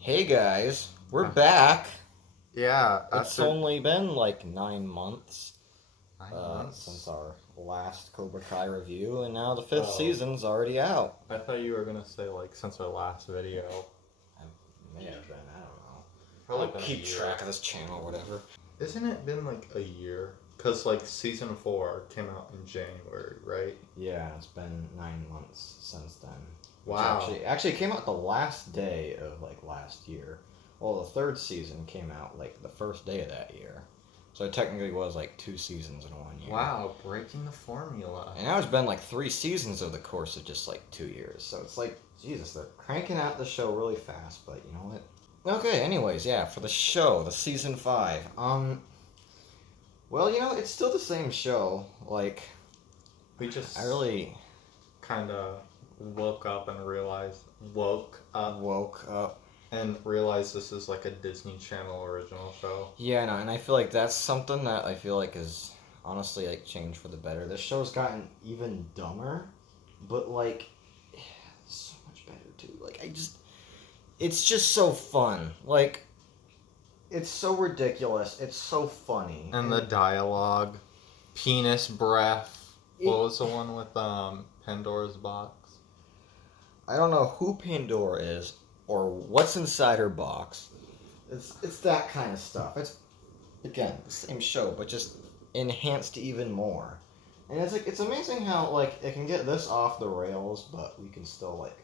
Hey guys, we're back. Yeah, It's after only been like 9 months 9 months. since our last Cobra Kai review, and now the fifth Oh, season's already out. I thought you were gonna say like since our last video. It may have been, I don't know. I Probably don't been a keep year. track of this channel or whatever. Isn't it been like a year? Cause like season 4 came out in January, right? Yeah, it's been 9 months since then. Which Wow. actually it came out the last day of like last year. Well, the third season came out like the first day of that year. So it technically was like 2 seasons in 1 year. Wow, breaking the formula. And now it's been like 3 seasons over the course of just like 2 years. So it's like, Jesus, they're cranking out the show really fast, but you know what? Okay, anyways, yeah, for the show, the season 5. Well, it's still the same show. Like, We just I really kind of woke up and woke woke up. and realized this is like a Disney Channel original show. Yeah, no, and I feel like that's something that I feel like is honestly like changed for the better. This show's gotten even dumber, but like so much better too. Like it's just so fun. Like it's so ridiculous. It's so funny. And the dialogue, penis breath. What was the one with Pandora's box? I don't know who Pandora is or what's inside her box. It's that kind of stuff. It's again the same show, but just enhanced even more. And it's amazing how like it can get this off the rails, but we can still like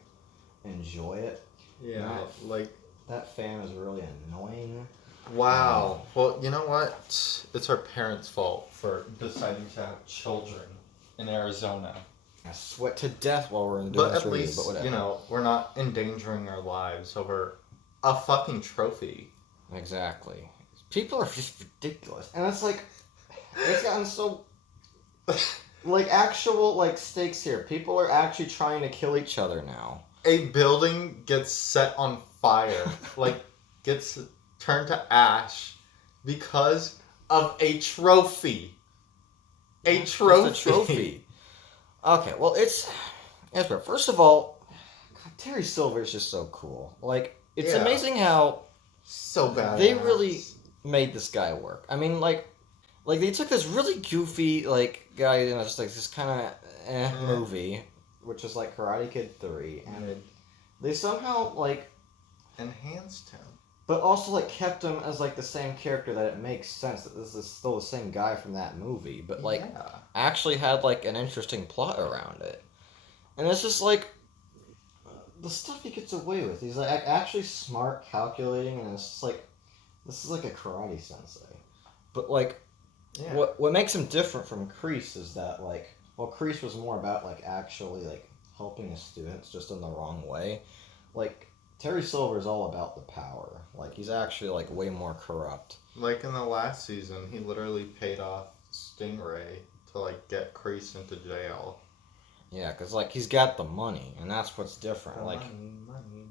enjoy it. Yeah, Right. like That fan is really annoying. wow. Well, you know what? It's our parents' fault for deciding to have children in Arizona. I sweat to death while we're doing But this at review, least, but whatever. we're not endangering our lives over a fucking trophy. Exactly. People are just ridiculous, and it's like it's gotten so like actual like stakes here. People are actually trying to kill each other now. A building gets set on fire, like gets turned to ash because of a trophy. A Just trophy. a trophy. Okay, well first of all, God, Terry Silver is just so cool. Like it's Yeah. amazing how So bad. they really made this guy work. I mean, like they took this really goofy like guy, just like this kind of movie, which is like Karate Kid 3, and they somehow like enhanced him. but also like kept him as like the same character that it makes sense that this is still the same guy from that movie, but like actually had like an interesting plot around it. And it's just like the stuff he gets away with. He's like actually smart, calculating, and it's just like this is like a karate sensei. But like what makes him different from Kreese is that like Kreese was more about like actually like helping his students just in the wrong way. Like Terry Silver is all about the power. Like he's actually like way more corrupt. Like in the last season, he literally paid off Stingray to like get Kreese into jail. Yeah, because like he's got the money, and that's what's different. Like Money.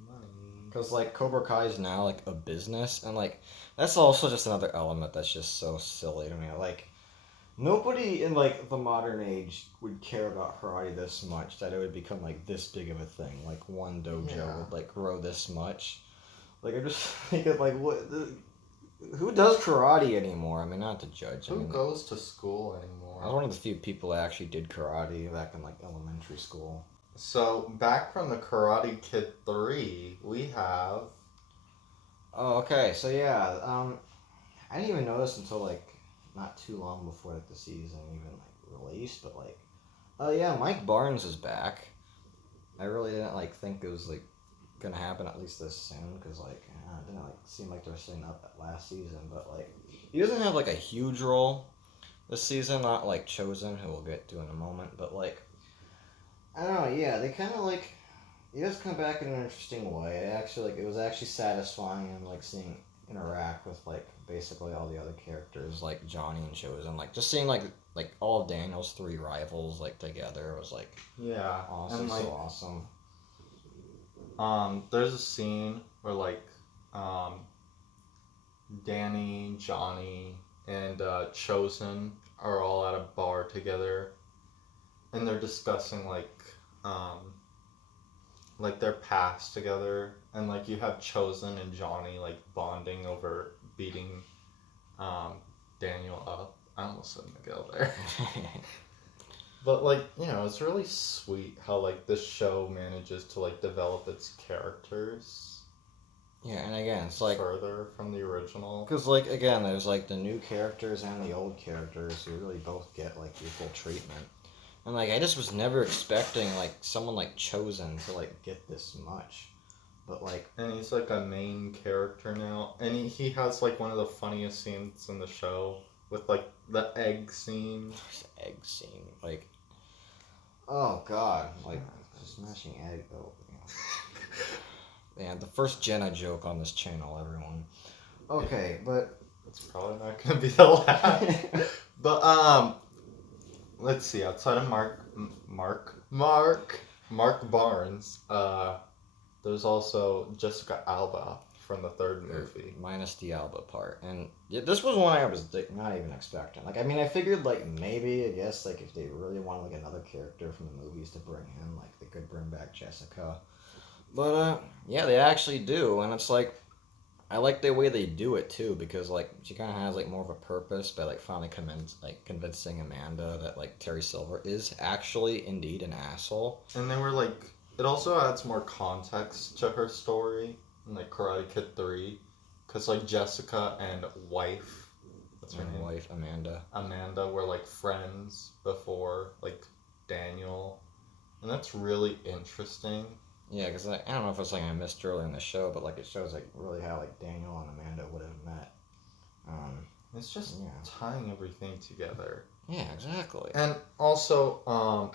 because like Cobra Kai is now like a business, and like that's also just another element that's just so silly to me. Like nobody in like the modern age would care about karate this much that it would become like this big of a thing. Like one dojo would like grow this much. Like I just think of like who does karate anymore? I mean, not to judge. Who goes to school anymore? I was one of the few people that actually did karate back in like elementary school. So back from the Karate Kid 3, we have. Oh, okay. So yeah, I didn't even know this until like not too long before like the season even like released, but like, oh yeah, Mike Barnes is back. I really didn't like think it was like gonna happen at least this soon because like it didn't like seem like they were setting up that last season, but like he doesn't have like a huge role this season, not like Chosen, who we'll get to in a moment, but like I don't know, yeah, they kind of like he does come back in an interesting way. It was actually satisfying and like seeing interact with like basically all the other characters like Johnny and Chosen, like just seeing like all of Daniel's 3 rivals like together was like awesome, and, like, so awesome. There's a scene where like Danny, Johnny, and Chosen are all at a bar together, and they're discussing like like their past together, and like you have Chosen and Johnny like bonding over beating um, Daniel up. I almost said Miguel there. But like, it's really sweet how like this show manages to like develop its characters Yeah, and again, it's like further from the original. because like again, there's like the new characters and the old characters who really both get like equal treatment. And like I just was never expecting like someone like Chosen to like get this much. But like And he's like a main character now. And he has like one of the funniest scenes in the show with like the egg scene. egg scene, like oh god, like smashing egg. Oh, man, the first Jenna joke on this channel, everyone. Okay, but it's probably not gonna be the last. But let's see. Outside of Mark Barnes, there's also Jessica Alba from the third movie. Minus the Alba part. And yeah, this was one I was not even expecting. Like, I mean, I figured, like, maybe, I guess, like, if they really wanted, like, another character from the movies to bring in, like, they could bring back Jessica. But, yeah, they actually do. And it's, like, I like the way they do it, too, because, like, she kind of has, like, more of a purpose by, like, finally convincing Amanda that, like, Terry Silver is actually, indeed, an asshole. And they were, like, it also adds more context to her story in like Karate Kid 3, because like Jessica and wife, what's her name? Wife Amanda were like friends before like Daniel, and that's really interesting. Yeah, because I don't know if it's like I missed earlier in the show, but like it shows like really how like Daniel and Amanda would have met. It's just tying everything together. Yeah, exactly. And also,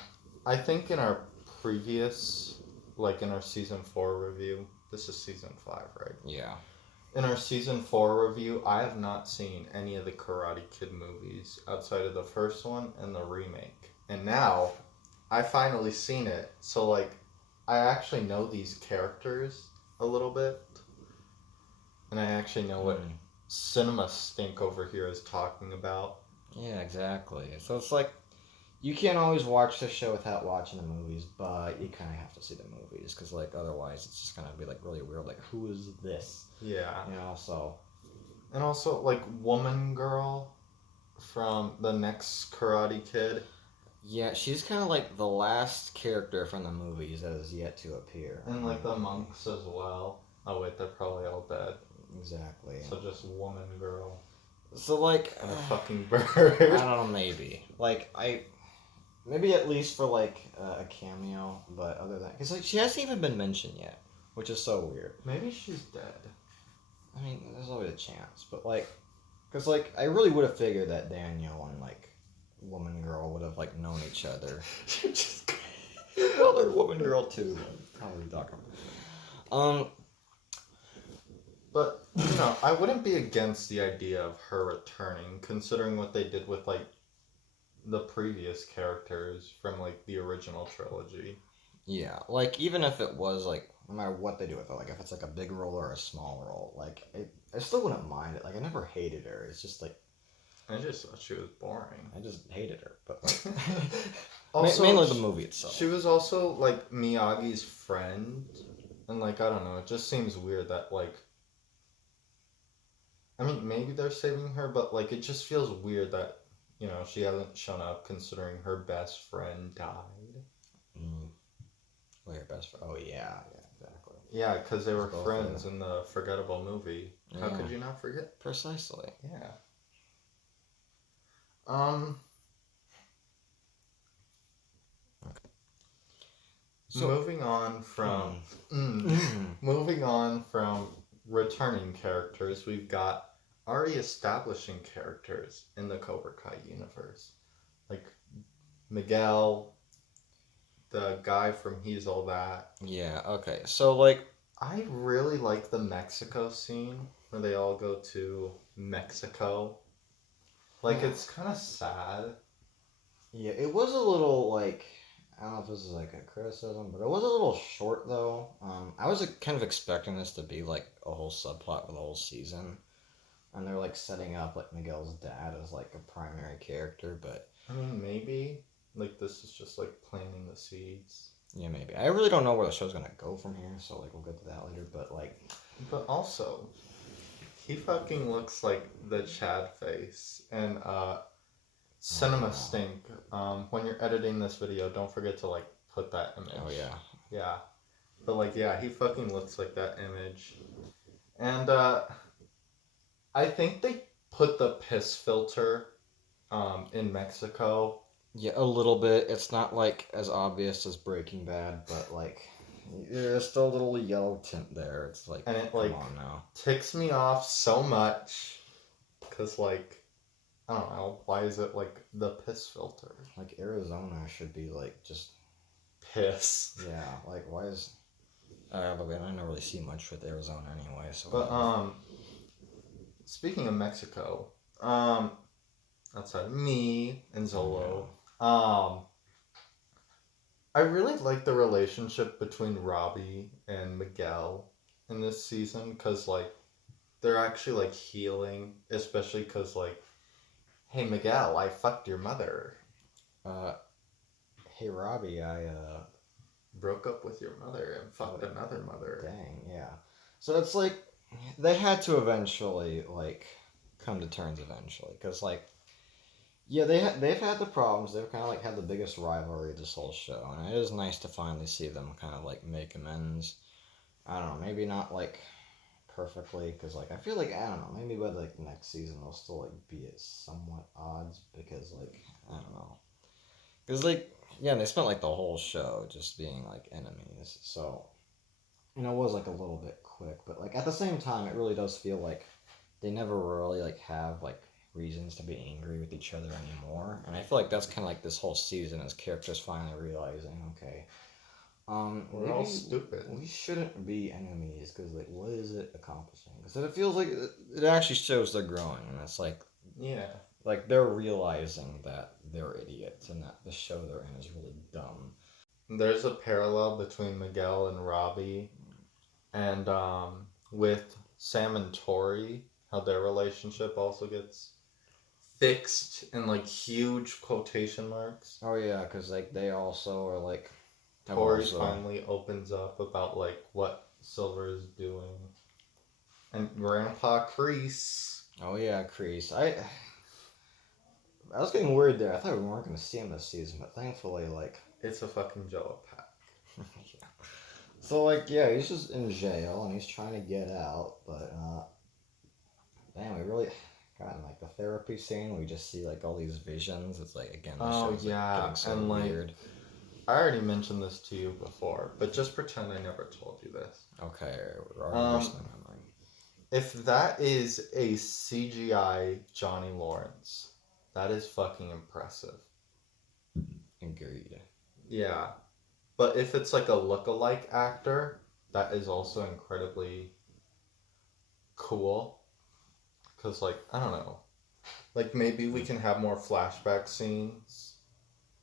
I think in our previous, like in our season 4 review. This is season 5, right? Yeah. In our season 4 review, I have not seen any of the Karate Kid movies outside of the first one and the remake. And now, I finally seen it. So, like, I actually know these characters a little bit. And I actually know what Cinema Stink over here is talking about. Yeah, exactly. So it's like, you can't always watch the show without watching the movies, but you kind of have to see the movies, because, like, otherwise it's just going to be, like, really weird. Like, who is this? Yeah. You know, so... And also, like, Woman Girl from the next Karate Kid. Yeah, she's kind of, like, the last character from the movies that is yet to appear. And, like, the monks as well. Oh, wait, they're probably all dead. Exactly. So just Woman Girl. So, like... And a fucking bird. I don't know, maybe. Like, maybe at least for, like, a cameo, but other than... Because, like, she hasn't even been mentioned yet, which is so weird. Maybe she's dead. I mean, there's always a chance, but, like... Because, like, I really would have figured that Daniel and, like, Woman Girl would have, like, known each other. Well, they're Woman Girl, too. Probably talking. But, I wouldn't be against the idea of her returning, considering what they did with, like, the previous characters from like the original trilogy. Yeah, like even if it was like no matter what they do with it, like if it's like a big role or a small role, like I still wouldn't mind it. Like I never hated her. It's just like I just thought she was boring. I just hated her, but like, also, mainly the movie itself. She was also like Miyagi's friend, and like I don't know, it just seems weird that like. I mean, maybe they're saving her, but like it just feels weird that. She hasn't shown up considering her best friend died. Well, her best friend. Oh, yeah, exactly. Yeah, because they were friends in the Forgettable movie. How could you not forget? Precisely. Yeah. Okay. So, moving on from returning characters, we've got already establishing characters in the Cobra Kai universe. Like Miguel, the guy from He's All That. Yeah, okay. So, like... I really like the Mexico scene where they all go to Mexico. Like, it's kind of sad. Yeah, it was a little, like... I don't know if this is, like, a criticism, but it was a little short, though. I was kind of expecting this to be, like, a whole subplot for the whole season. And they're, like, setting up, like, Miguel's dad as, like, a primary character, but... I mean, maybe. Like, this is just, like, planting the seeds. Yeah, maybe. I really don't know where the show's gonna go from here, so like we'll get to that later. But like, But also, he fucking looks like the Chad face. And Cinema yeah. Stink. When you're editing this video, don't forget to like put that image. Oh yeah. Yeah. But like, yeah, he fucking looks like that image. And I think they put the piss filter in Mexico. Yeah, a little bit. It's not like as obvious as Breaking Bad, but like there's still a little yellow tint there. It's like, And it come like on now. ticks me off so much. Because like, I don't know, why is it like the piss filter? Like Arizona should be like just Piss. yeah. Like why is but I don't really see much with Arizona anyway. So But speaking of Mexico, outside of me and Zolo, I really like the relationship between Robbie and Miguel in this season because like they're actually like healing, especially because like, hey Miguel, I fucked your mother. Hey Robbie, I Broke up with your mother and fucked another mother. dang, yeah. So it's like they had to eventually like come to terms eventually because like yeah they've had the problems. They've kind of like had the biggest rivalry this whole show, and it is nice to finally see them kind of like make amends. I don't know, maybe not like perfectly because like I feel like I don't know, maybe by like the next season they'll still like be at somewhat odds because like I don't know because like yeah they spent like the whole show just being like enemies, so you know, it was like a little bit quick, but like at the same time, it really does feel like they never really like have like reasons to be angry with each other anymore. And I feel like that's kind of like this whole season as characters finally realizing, okay, We're all maybe stupid. we shouldn't be enemies because like what is it accomplishing? Because it feels like it actually shows they're growing, and it's Yeah. like they're realizing that they're idiots and that the show they're in is really dumb. There's a parallel between Miguel and Robbie, and with Sam and Tori, how their relationship also gets fixed in like huge quotation marks. Oh yeah, because like they also are like have Tori also finally opens up about like what Silver is doing, and Grandpa Crease. oh yeah, Crease. I was getting worried there. I thought we weren't going to see him this season, but thankfully, like, It's a fucking Jello pack. yeah. So like, yeah, he's just in jail and he's trying to get out, but damn, we really got in like the therapy scene. We just see like all these visions. It's like again, the Oh show's yeah, like, getting so and like weird. I already mentioned this to you before, but just pretend I never told you this. Okay, we're already listening. If that is a CGI Johnny Lawrence, that is fucking impressive. Agreed. Yeah. But if it's like a look-alike actor, that is also incredibly cool. Because, like, I don't know. Like, maybe we can have more flashback scenes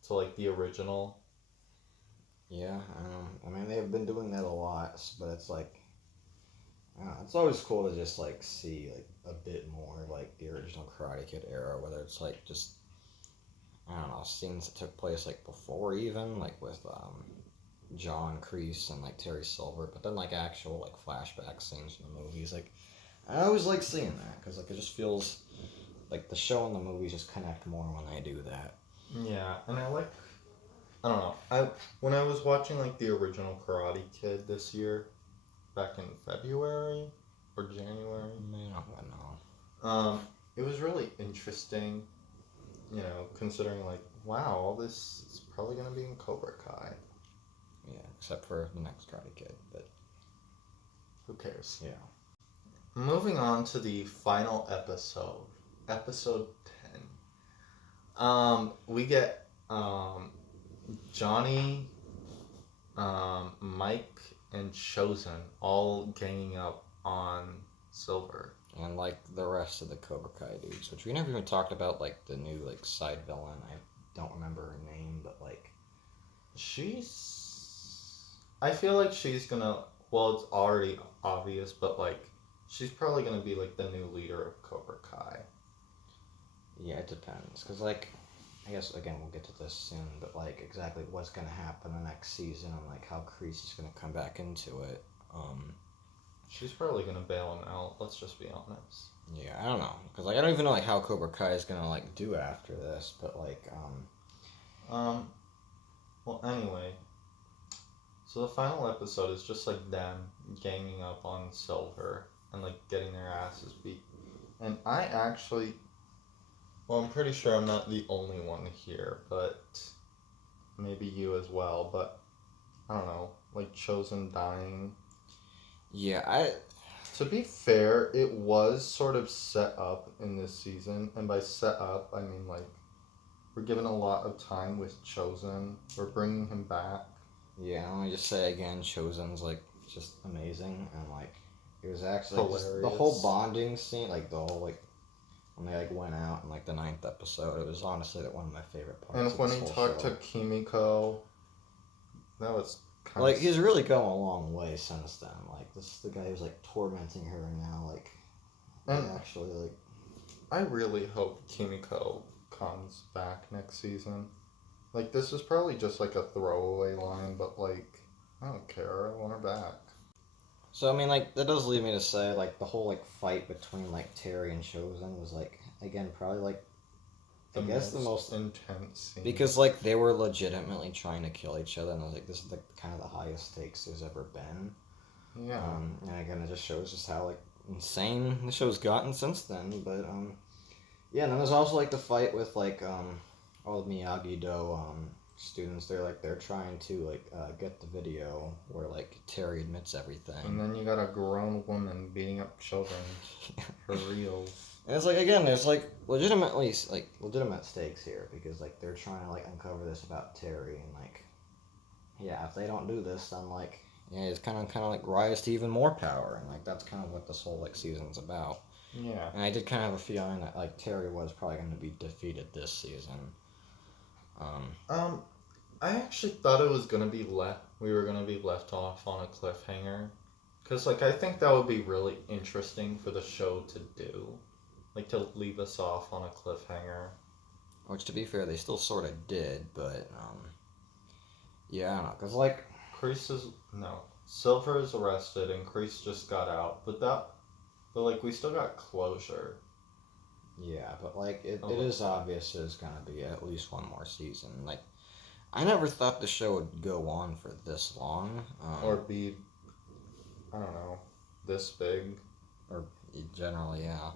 to, like, the original. Yeah, I mean they've been doing that a lot, but it's like, I don't know, it's always cool to just like see like a bit more like the original Karate Kid era, whether it's like just I don't know scenes that took place like before even like with John Kreese and like Terry Silver, but then like actual like flashback scenes in the movies. Like I always like seeing that because like it just feels like the show and the movies just connect more when they do that. Yeah, and I don't know. When I was watching, like, the original Karate Kid this year, back in February or January, Man, I don't know. it was really interesting, you know, considering, like, wow, all this is probably going to be in Cobra Kai. Yeah, except for the next Karate Kid, but Who cares? yeah. Moving on to the final episode, episode 10. We get Johnny, Mike, and Chosen all ganging up on Silver. And like the rest of the Cobra Kai dudes, which we never even talked about, like the new like side villain. I don't remember her name, but like I feel like she's gonna. Well, it's already obvious, but like, she's probably gonna be like the new leader of Cobra Kai. yeah, it depends, cause like I guess again we'll get to this soon, but like exactly what's gonna happen the next season and like how Kreese is gonna come back into it. She's probably gonna bail him out. Let's just be honest. Yeah, I don't know, cause like I don't even know like how Cobra Kai is gonna like do after this, but like Well, anyway, so the final episode is just like them ganging up on Silver and like getting their asses beat. And I actually, well, I'm pretty sure I'm not the only one here, but maybe you as well. But I don't know, like Chosen dying. yeah, To be fair, it was sort of set up in this season, and by set up, I mean like we're given a lot of time with Chosen. We're bringing him back. Yeah, let me just say again, Chosen's like just amazing, and like it was actually like, Hilarious. the whole bonding scene, like the whole like when they like went out in like the 9th episode. It was honestly like one of my favorite parts. And of when this he whole talked show. to Kimiko, that was kind Like of he's really come a long way since then. Like this is the guy who's like tormenting her, and now like And actually like I really hope Kimiko comes back next season. Like this is probably just like a throwaway line, but like I don't care. I want her back. so I mean like that does lead me to say like the whole like fight between like Terry and Chosen was like again probably like I guess the most intense scene. because like they were legitimately trying to kill each other, and I was like, this is like kind of the highest stakes there's ever been. Yeah. And again, it just shows just how like insane the show's gotten since then. But yeah, and then there's also like the fight with like all the Miyagi Do students. They're trying to like get the video where like Terry admits everything. And then you got a grown woman beating up children for reals. And it's like again, there's like legitimately like legitimate stakes here because like they're trying to like uncover this about Terry and like yeah, if they don't do this, then like yeah, it's kind of like rise to even more power, and like that's kind of what this whole like season's about. Yeah. And I did kind of have a feeling that like Terry was probably going to be defeated this season. I actually thought it was gonna be we were gonna be left off on a cliffhanger, cause like I think that would be really interesting for the show to do, like to leave us off on a cliffhanger. Which to be fair, they still sort of did, but yeah, I don't know, cause like Silver is arrested and Kreese just got out, but like we still got closure. yeah, but like it is obvious there's gonna be at least one more season. Like I never thought the show would go on for this long, Or be, I don't know, this big. or generally, yeah.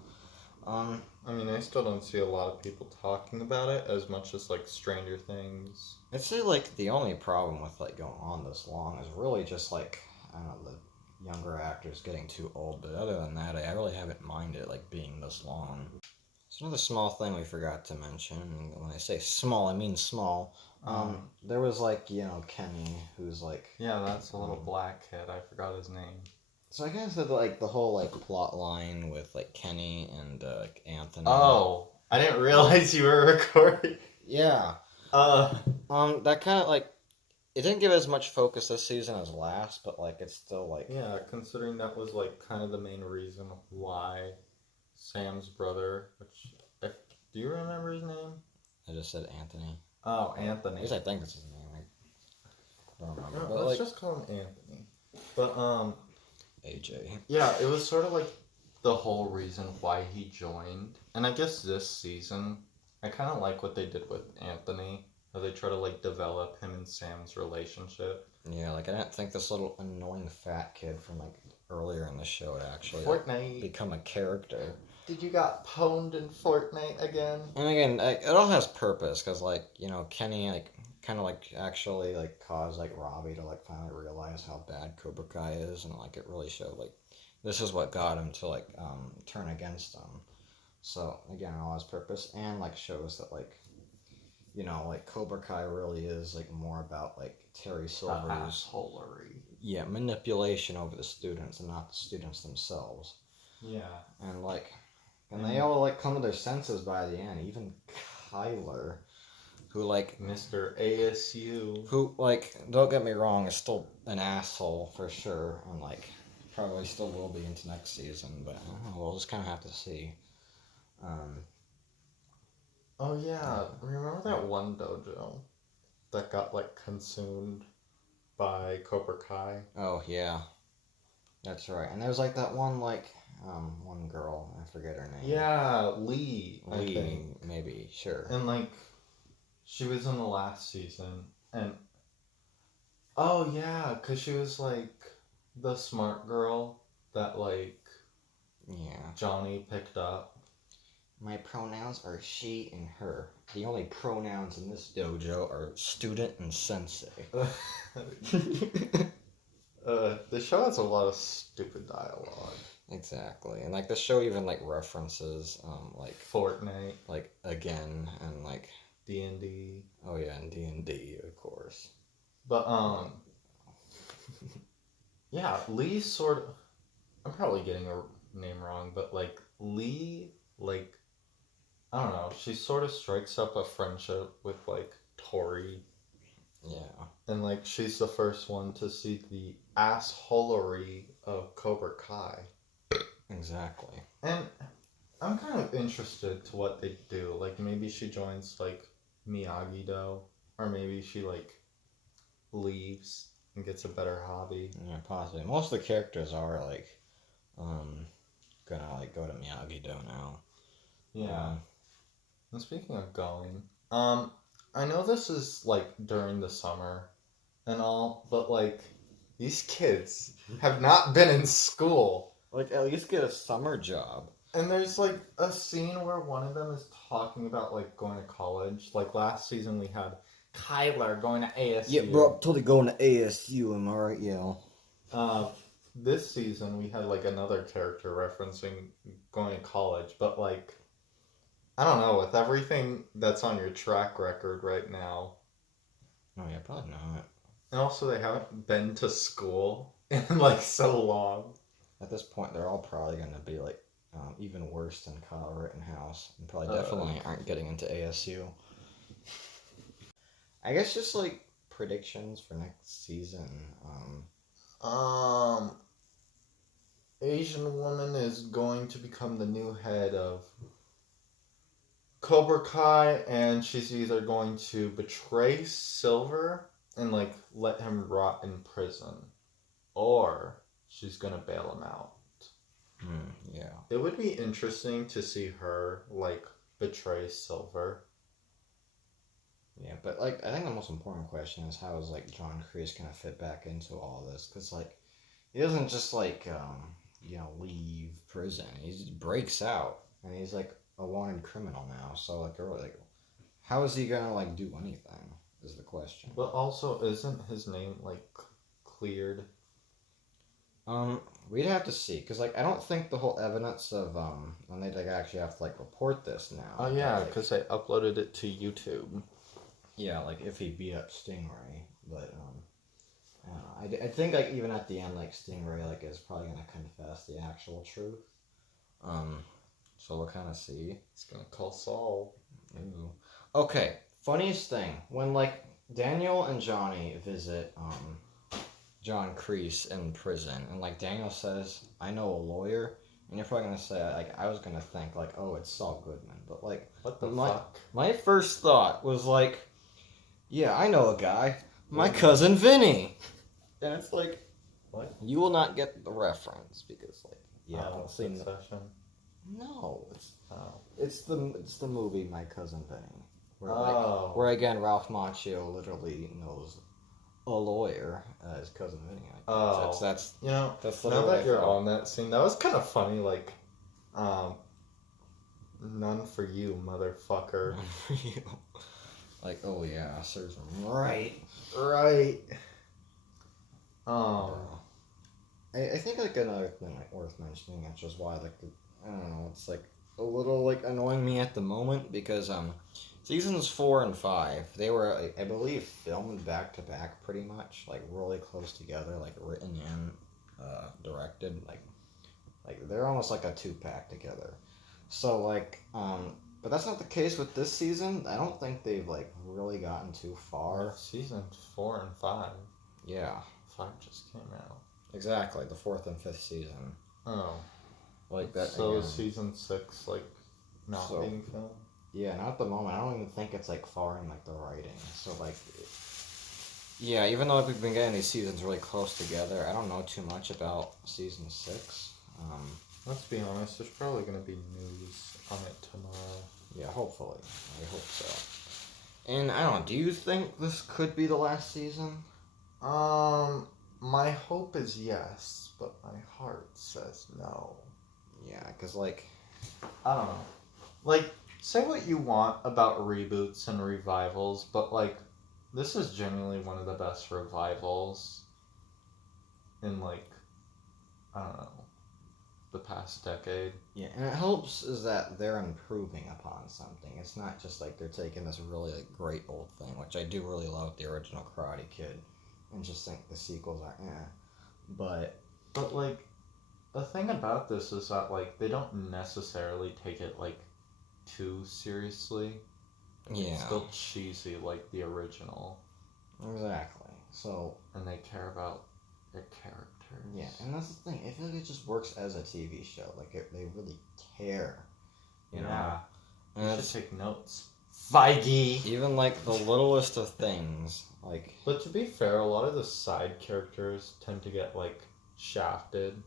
I mean, I still don't see a lot of people talking about it as much as like Stranger Things. I'd say like the only problem with like going on this long is really just like I don't know the younger actors getting too old. But other than that, I really haven't minded like being this long. It's another small thing we forgot to mention. And when I say small, I mean small. There was like Kenny, who's like Yeah, that's a little black kid. I forgot his name. So I guess that like the whole like plot line with like Kenny and Anthony. Oh, I didn't realize you were recording. Yeah. That kind of like it didn't give as much focus this season as last, but like it's still like Yeah, considering that was like kind of the main reason why Sam's brother, do you remember his name? I just said Anthony. Oh, At Anthony. least I think that's his name. I don't remember. No, But let's like just call him Anthony. But AJ. yeah, it was sort of like the whole reason why he joined. And I guess this season, I kind of like what they did with Anthony. How they try to like develop him and Sam's relationship. Yeah, like I didn't think this little annoying fat kid from like earlier in the show would actually Fortnite. become a character. Did you got pwned in Fortnite again? And again, like, it all has purpose because like Kenny like kind of like actually like caused like Robbie to like finally realize how bad Cobra Kai is, and like it really showed like this is what got him to like turn against them. So again, it all has purpose and like shows that like like Cobra Kai really is like more about like Terry Silver's assholery. Yeah, manipulation over the students and not the students themselves. Yeah. And like and they all like come to their senses by the end. Even Kyler, who like Mr. ASU, who like don't get me wrong, is still an asshole for sure, and like probably still will be into next season. But we'll just kind of have to see. Oh yeah, remember that one dojo that got like consumed by Cobra Kai? Oh yeah, that's right. And there's like that one one girl, I forget her name. Yeah, Lee, I Lee, think. maybe, sure. And like she was in the last season, and oh yeah, cause she was like the smart girl that like Yeah. Johnny picked up. My pronouns are she and her. The only pronouns in this dojo are student and sensei. The show has a lot of stupid dialogue. Exactly. And like the show even like references like Fortnite, like again and like D&D. oh yeah, and D&D of course. But yeah, Lee sort of. I'm probably getting her name wrong, but like Lee, like I don't know. She sort of strikes up a friendship with like Tori, Yeah. and like she's the first one to see the assholery of Cobra Kai. Exactly. And I'm kind of interested to what they do. Like maybe she joins like Miyagi-Do, or maybe she like leaves and gets a better hobby. Yeah, possibly. Most of the characters are like gonna like go to Miyagi-Do now. Yeah. And speaking of going, I know this is like during the summer and all, but like these kids have not been in school. Like at least get a summer job. And there's like a scene where one of them is talking about like going to college. Like last season we had Kyler going to ASU. Yeah, bro, totally going to ASU, am I right, yo? This season we had like another character referencing going to college, but like I don't know, with everything that's on your track record right now. Oh yeah, probably not. And also they haven't been to school in like so long. At this point, they're all probably gonna be like even worse than Kyle Rittenhouse, and probably definitely aren't getting into ASU. I guess just like predictions for next season. Asian woman is going to become the new head of Cobra Kai, and she's either going to betray Silver and like let him rot in prison, or she's gonna bail him out. Yeah. It would be interesting to see her like betray Silver. Yeah, but like I think the most important question is how is like John Kreese gonna fit back into all this? Because like he doesn't just like leave prison. He just breaks out, and he's like a wanted criminal now. So like, really, like, how is he gonna like do anything? Is the question. But also, isn't his name like cleared? We'd have to see, because like I don't think the whole evidence of when they like actually have to like report this now. Oh yeah, because they uploaded it to YouTube. Yeah, like if he beat up Stingray, but I don't know. I think like even at the end, like Stingray like is probably gonna confess the actual truth. So we'll kind of see. He's gonna call Saul. Ooh. Okay, funniest thing when like Daniel and Johnny visit John Kreese in prison, and like Daniel says, "I know a lawyer," and you're probably gonna say like I was gonna think like, "Oh, it's Saul Goodman," but like what the fuck? My first thought was like, "Yeah, I know a guy, my cousin Vinny," and it's like, what? You will not get the reference because like I've seen the session. No, it's the movie My Cousin Vinny, where again Ralph Macchio literally knows a lawyer as cousin Vinny. That's now that you're on that scene, that was kind of funny. Like, none for you, motherfucker. None for you. Like, oh yeah, serves him right. I think like another thing like worth mentioning, which is why like I don't know, it's like a little like annoying me at the moment because seasons 4 and 5 they were I believe filmed back to back pretty much like really close together, like written and directed like they're almost like a 2-pack together. So like but that's not the case with this season. I don't think they've like really gotten too far. Season 4 and 5. Yeah. 5 just came out. Exactly, the 4th and 5th season. Oh. Like that. So is season 6 like not being filmed? Yeah, not at the moment. I don't even think it's like far in like the writing. So like, yeah, even though we've been getting these seasons really close together, I don't know too much about season 6. Let's be honest, there's probably going to be news on it tomorrow. Yeah, hopefully. I hope so. And I don't know, do you think this could be the last season? My hope is yes, but my heart says no. Yeah, because like, I don't know. Like, say what you want about reboots and revivals, but like, this is genuinely one of the best revivals in like, I don't know, the past decade. yeah, and it helps is that they're improving upon something. It's not just like they're taking this really like great old thing, which I do really love the original Karate Kid, and just think the sequels are But But like, the thing about this is that like they don't necessarily take it like too seriously. yeah, It's still cheesy like the original, exactly. So and they care about their characters. yeah, and that's the thing. I feel like it just works as a TV show. Like they really care, you know. Yeah. And You it's should take notes, Feige. even like the littlest of things. Like But to be fair, a lot of the side characters tend to get like shafted.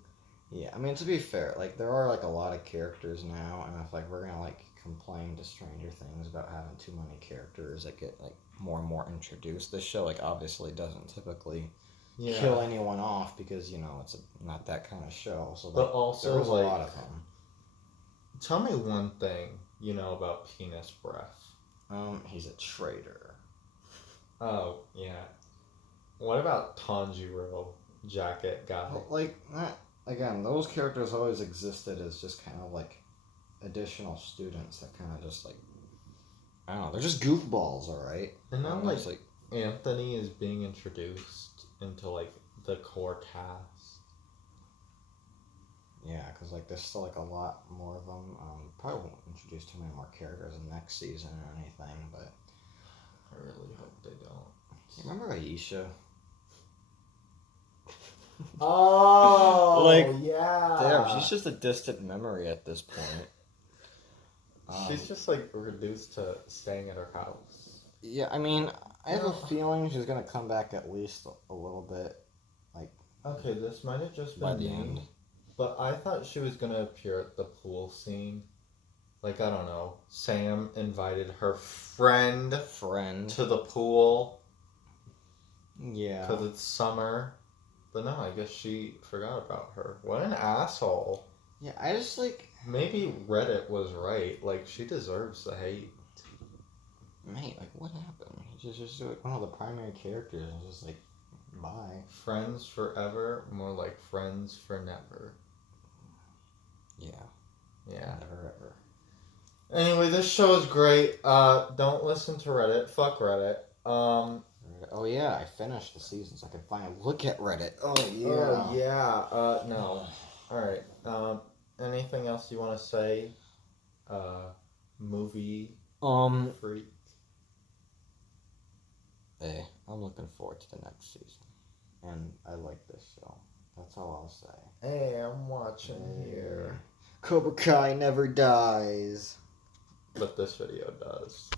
yeah, I mean to be fair, like there are like a lot of characters now, and if like we're gonna like complain to Stranger Things about having too many characters that get like more and more introduced, this show like obviously doesn't typically Yeah. kill anyone off because you know it's not that kind of show. So like, But also, there's like, a lot of them. Tell me one thing you know about penis breath. He's a traitor. Oh, yeah. What about Tanjiro jacket guy? Like that again, those characters always existed as just kind of like additional students that kind of just like I don't know, they're just goofballs, all right. And now It's like Anthony is being introduced into like the core cast. yeah, because like there's still like a lot more of them. Probably won't introduce too many more characters in next season or anything, but I really hope they don't. you remember Aisha? Oh, Like, yeah. Damn, she's just a distant memory at this point. She's just like reduced to staying at her house. Yeah, I mean, I have a feeling she's gonna come back at least a little bit. Okay, this might have just By been the me, end. but I thought she was gonna appear at the pool scene. Like, I don't know, Sam invited her friend to the pool Yeah. because it's summer. But no, I guess she forgot about her. What an asshole. Yeah, I just like, Maybe Reddit was right. Like, she deserves the hate. mate, like what happened? She's just like one of the primary characters and just like, bye. Friends forever, more like friends for never. Yeah. Yeah. Never ever. Anyway, this show is great. Don't listen to Reddit. Fuck Reddit. Oh yeah, I finished the season so I could finally look at Reddit. Oh yeah. Oh yeah. No. All right. Anything else you want to say? Movie freak. Hey, I'm looking forward to the next season, and I like this show. That's all I'll say. Hey, I'm watching here. Cobra Kai never dies. But this video does.